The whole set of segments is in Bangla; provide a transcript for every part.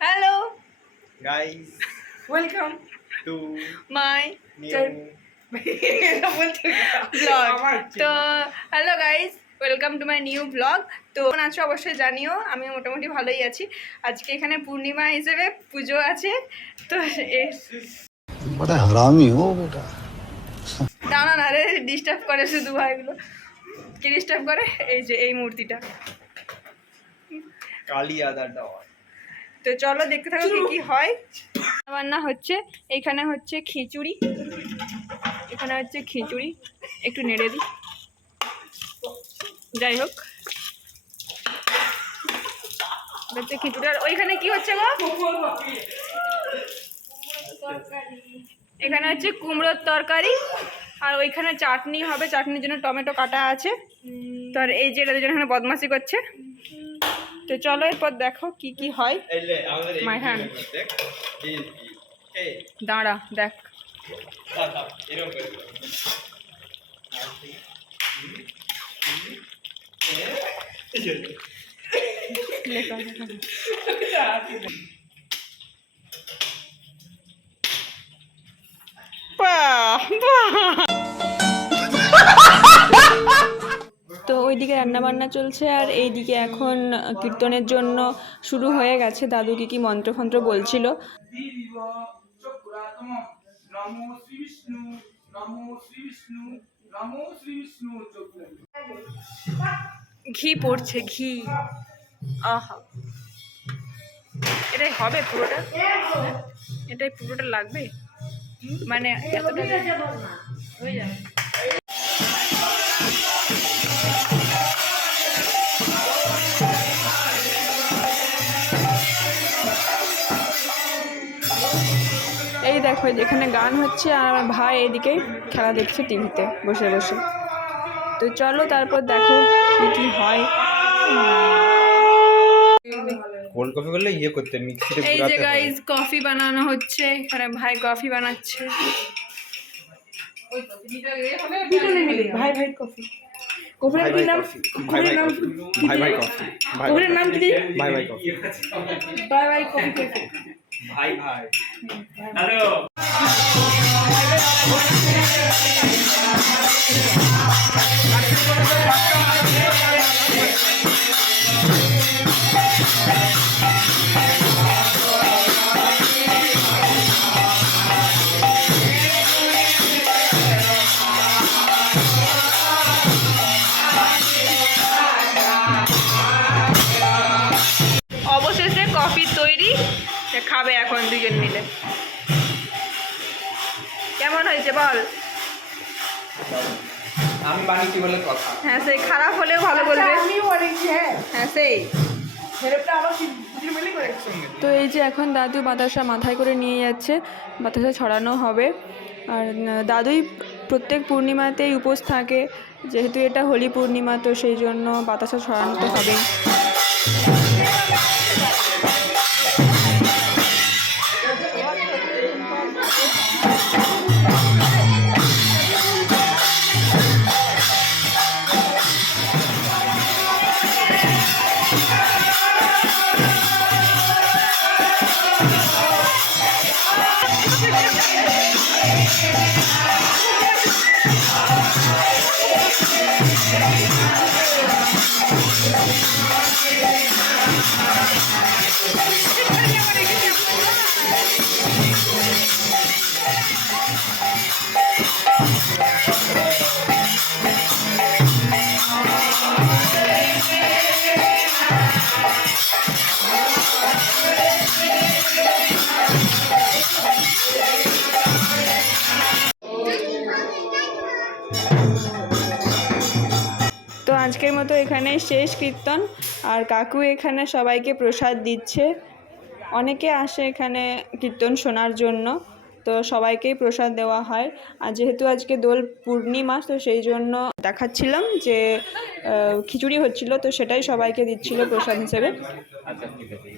Hello guys, welcome to my new blog. তো hello guys, welcome to my new blog. তো কেমন আছো অবশ্যই জানিও। আমি মোটামুটি ভালোই আছি। আজকে এখানে পূর্ণিমা হিসেবে পুজো আছে। তো बड़ा हरामी हो बेटा। দাঁড়া না রে, ডিস্টার্ব করে শুধু ভাইগুলো। কি ডিস্টার্ব করে? এই যে এই মূর্তিটা। কালী আদা ডর। তো চলো দেখতে থাকো কি কি হয়। রান্না হচ্ছে, এইখানে হচ্ছে খিচুড়ি, এখানে হচ্ছে খিচুড়ি, একটু নেড়ে দিই। যাই হোক, হচ্ছে খিচুড়ি। আর ওইখানে কি হচ্ছে গো? এখানে হচ্ছে কুমড়োর তরকারি, আর ওইখানে চাটনি হবে। চাটনির জন্য টমেটো কাটা আছে। তো আর এই যে এরা দুজন এখানে বদমাশি করছে। তো চলো এরপর দেখো কি কি হয়। এলে আমাদের এই My hand. দেখ এই দাঁড়া দেখ। দাদা এরকম করে লেখা লেখা। বাহ, বাহ। তো ওইদিকে রান্নাবান্না চলছে, আর এইদিকে এখন কীর্তনের জন্য শুরু হয়ে গেছে। দাদু কি মন্ত্রফন্ত্র বলছিল। ঘি পড়ছে, ঘি। আহা, এটাই হবে পুরোটা? এটাই পুরোটা লাগবে? মানে এতটা হয়ে যাবে। এই দেখো যেখানে গান হচ্ছে, আর আমার ভাই এদিকে খেলা দেখছে টিভিতে বসে বসে। তো চলো তারপর দেখো কি কি হয়। কোল্ড কফি করলে ইয়ে করতে মিক্সিতে এই যে ঘোরাতে হয়। গাইস কফি বানানো হচ্ছে, এখানে ভাই কফি বানাচ্ছে। ভাই ভাই কফি। কফির ভাই কি ভাই নাম? কফি, ভাই ভাই কফি, ভাই ভাই কফি, ভাই কফির নাম কি? ভাই ভাই কফি, ভাই ভাই কফি। ভাই ভাই হ্যালো। অবশেষে কফি তৈরি, সে খাবে এখন দুজন মিলে। কেমন হয়েছে বল? আমি বানিয়েছি বলে কথা। হ্যাঁ, সেই খারাপ হলেও ভালো বলবে। হ্যাঁ সেই। তো এই যে এখন দাদু বাতাসা মাথায় করে নিয়ে যাচ্ছে, বাতাসা ছড়ানো হবে। আর দাদুই প্রত্যেক পূর্ণিমাতেই উপোস থাকে, যেহেতু এটা হোলি পূর্ণিমা, তো সেই জন্য বাতাসা ছড়ানো তো হবেই। তো আজকের মতো এখানেই শেষ কীর্তন। আর কাকু এখানে সবাইকে প্রসাদ দিচ্ছে। অনেকে আসে এখানে কীর্তন শোনার জন্য, তো সবাইকেই প্রসাদ দেওয়া হয়। আর যেহেতু আজকে দোল পূর্ণিমা, তো সেই জন্য দেখাচ্ছিলাম যে খিচুড়ি হচ্ছিল, তো সেটাই সবাইকে দিচ্ছিল প্রসাদ হিসেবে। আচ্ছা ঠিক আছে।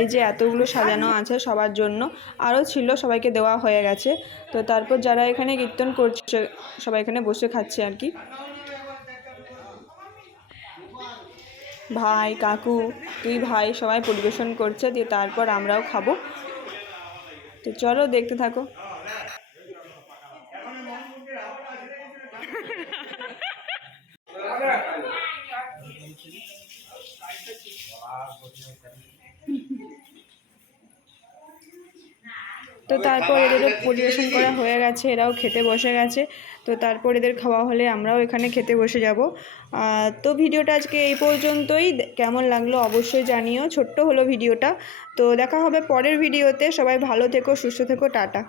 এই যে এতগুলো সাজানো আছে সবার জন্য, আরও ছিল, সবাইকে দেওয়া হয়ে গেছে। তো তারপর যারা এখানে কীর্তন করছে সবাই এখানে বসে খাচ্ছে আর কি। ভাই, কাকু, দুই ভাই সবাই পরিবেশন করছে, দিয়ে তারপর আমরাও খাবো। তো চলো দেখতে থাকো। তো তারপর এদেরও পরিবেশন করা হয়ে গেছে, এরাও খেতে বসে গেছে। তো তারপর এদের খাওয়া হলে আমরাও এখানে খেতে বসে যাব। তো ভিডিওটা আজকে এই পর্যন্তই। কেমন লাগলো অবশ্যই জানিও, ছোট্ট হলো ভিডিওটা। তো দেখা হবে পরের ভিডিওতে। সবাই ভালো থেকো, সুস্থ থেকো, টাটা।